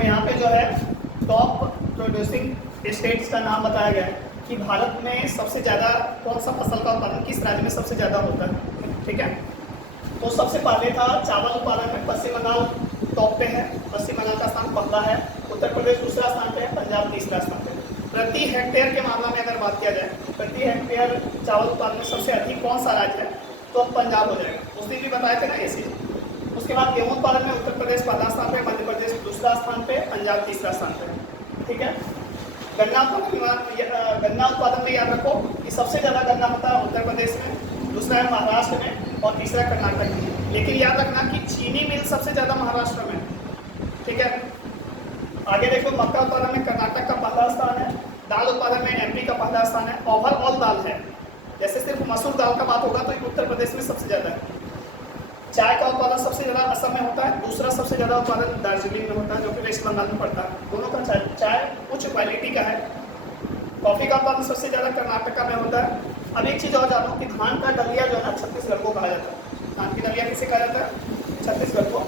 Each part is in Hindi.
देखो यहाँ पे जो है टॉप प्रोड्यूसिंग स्टेट्स का नाम बताया गया है कि भारत में सबसे ज़्यादा कौन सा फसल का उत्पादन किस राज्य में सबसे ज़्यादा होता है। ठीक है, तो सबसे पहले था चावल उत्पादन में पश्चिम बंगाल टॉप पे है, पश्चिम बंगाल का स्थान पहला है, उत्तर प्रदेश दूसरा स्थान पे है, पंजाब तीसरा स्थान पे है। प्रति हेक्टेयर के मामला में अगर बात किया जाए, प्रति हेक्टेयर चावल उत्पादन में सबसे अधिक कौन सा राज्य है, तो पंजाब हो जाएगा। उस दिन भी बताए थे ना ये चीज़। उसके बाद गेहूं उत्पादन में उत्तर प्रदेश पहला स्थान पे, मध्य प्रदेश दूसरा स्थान पे, पंजाब तीसरा स्थान पे। ठीक है, गन्ना उत्पादन में याद रखो कि सबसे ज़्यादा गन्ना होता है उत्तर प्रदेश में, दूसरा है महाराष्ट्र में और तीसरा कर्नाटक में। लेकिन याद रखना कि चीनी मिल सबसे ज़्यादा महाराष्ट्र में। ठीक है, आगे देखो मक्का उत्पादन में कर्नाटक का पहला स्थान है, दाल उत्पादन में एमपी का पहला स्थान है, ओवरऑल दाल है। जैसे सिर्फ मसूर दाल का बात होगा तो उत्तर प्रदेश में सबसे ज़्यादा है। चाय का उत्पादन सबसे ज़्यादा असम में होता है, दूसरा सबसे ज़्यादा उत्पादन दार्जिलिंग में होता है जो कि वेस्ट बंगाल में पड़ता है। दोनों का चाय उच्च क्वालिटी का है। कॉफ़ी का उत्पादन सबसे ज़्यादा कर्नाटक में होता है। अब एक चीज़ और जानो कि धान का डलिया जो है ना छत्तीसगढ़ को कहा जाता है। धान की डलिया किसे कहा जाता है? छत्तीसगढ़ को।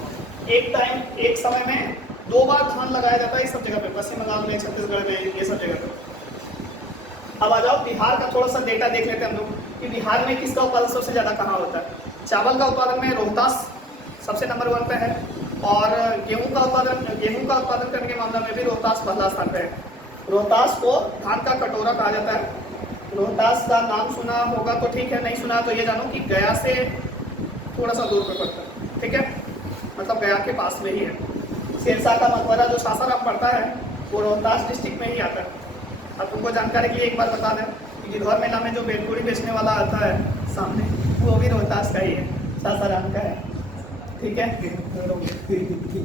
एक समय में 2 बार धान लगाया जाता है इस सब जगह पे, पश्चिम बंगाल में, छत्तीसगढ़ में, ये सब जगह पे। अब आ जाओ बिहार का थोड़ा सा डेटा देख लेते हैं हम लोग कि बिहार में किसका उत्पादन सबसे ज़्यादा कहाँ होता है। चावल का उत्पादन में रोहतास सबसे नंबर 1 पे है और गेहूं का उत्पादन करने के मामले में भी रोहतास पहला स्थान पे है। रोहतास को धान का कटोरा कहा जाता है। रोहतास का नाम सुना होगा तो ठीक है, नहीं सुना तो ये जानो कि गया से थोड़ा सा दूर पे पड़ता है। ठीक है, मतलब गया के पास में ही है। सिरसा का मकबरा जो सासाराम पड़ता है वो रोहतास डिस्ट्रिक्ट में ही आता है। अब तुमको जानकारी के लिए एक बार बता दें कि गिद्धौर मेला में जो भेलपूरी बेचने वाला आता है सामने, वो भी रोहतास का ही है, सासाराम का है। ठीक है।